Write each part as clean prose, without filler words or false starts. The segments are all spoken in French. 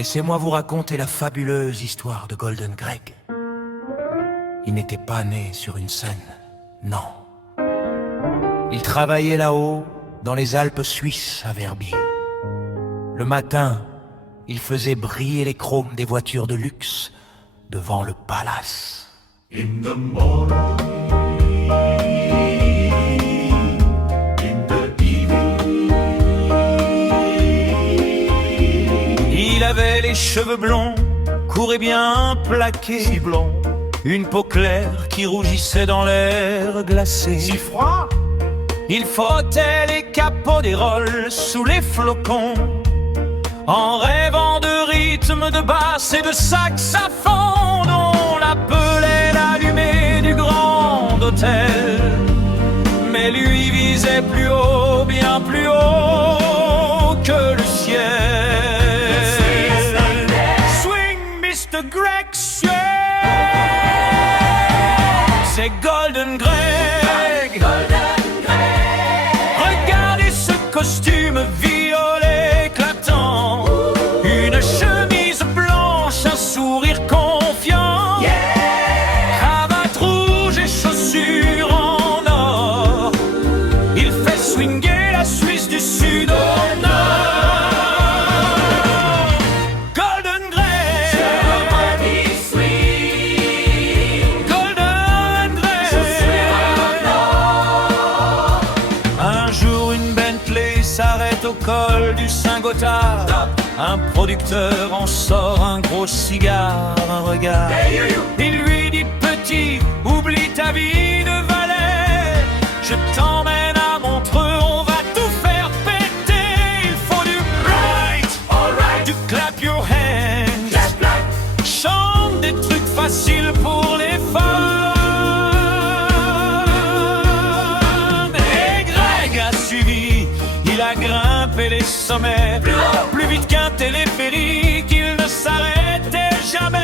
Laissez-moi vous raconter la fabuleuse histoire de Golden Greg. Il n'était pas né sur une scène, non. Il travaillait là-haut, dans les Alpes suisses à Verbier. Le matin, il faisait briller les chromes des voitures de luxe devant le palace. In the morning, in the evening. Il avait les cheveux blonds, courts et bien plaqués, Si blond, une peau claire qui rougissait dans l'air glacé. si froid, Il frottait les capots des Rolls sous les flocons, en rêvant de rythme, de basse et de saxophone. On l'appelait l'allumé du grand hôtel, mais lui visait plus haut, bien plus haut que le ciel. Swing, Mr. Greg, swing. C'est Golden Greg. Regardez ce costume violet éclatant, une chemise blanche, un sourire confiant, cravate rouge et chaussures en or. Il fait swinger la Suisse du Sud au nord. Golden Greg, Golden Greg. Un jour une Bentley s'arrête au col du Saint-Gothard. Un producteur en sort un gros cigare, un regard. Il lui dit: petit, oublie ta vie de valet, je t'emmène à Montreux, on va tout faire péter. Il faut du right, du clap your hands, chante des trucs faciles pour les femmes. Et Greg a suivi, il a grimpé les sommets, plus vite qu'un téléphérique, il ne s'arrêtait jamais.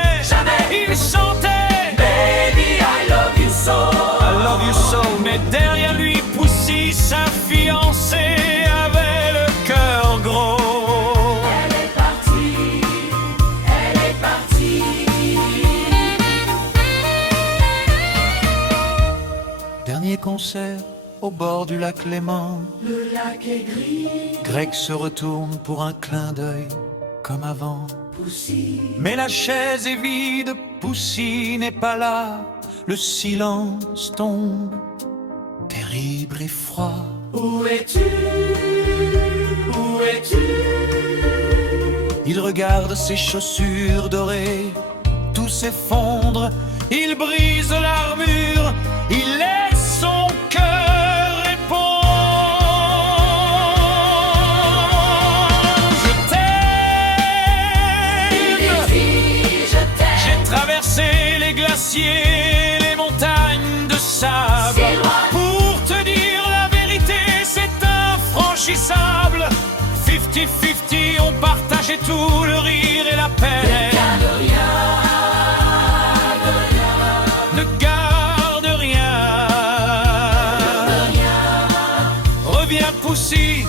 Il chantait Baby, I love you so, I love you so. Mais derrière lui, Poussy, sa fiancée, avait le cœur gros. Elle est partie, elle est partie. Dernier concert au bord du lac Léman. Le lac est gris, Greg se retourne pour un clin d'œil comme avant. Poussy. Mais la chaise est vide, Poussy n'est pas là. Le silence tombe, terrible et froid. Où es-tu? Où es-tu? Il regarde ses chaussures dorées, tout s'effondre. Il brise l'armure, il laisse son cœur répondre. Je t'aime. J'ai traversé les glaciers, les montagnes de sable. C'est loin. Pour te dire la vérité, c'est infranchissable. 50-50, on partageait tout, le rire et la peine. Ne garde rien. Reviens, Poussy,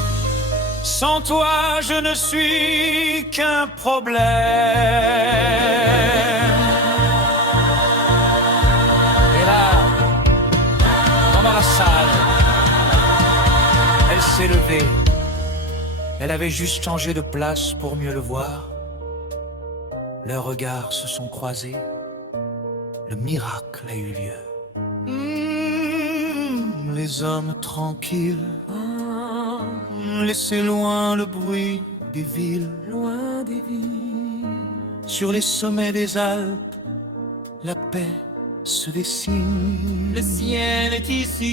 sans toi je ne suis qu'un problème. Et là, pendant la salle, elle s'est levée. Elle avait juste changé de place pour mieux le voir. Leurs regards se sont croisés. Le miracle a eu lieu. Les hommes tranquilles, laissez loin le bruit des villes. Loin des villes. Sur les sommets des Alpes, la paix se dessine. Le ciel est ici.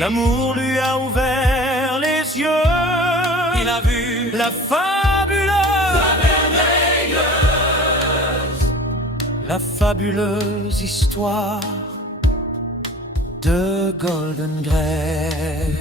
L'amour lui a ouvert les yeux. Il a vu la fabuleuse histoire de Golden Greg.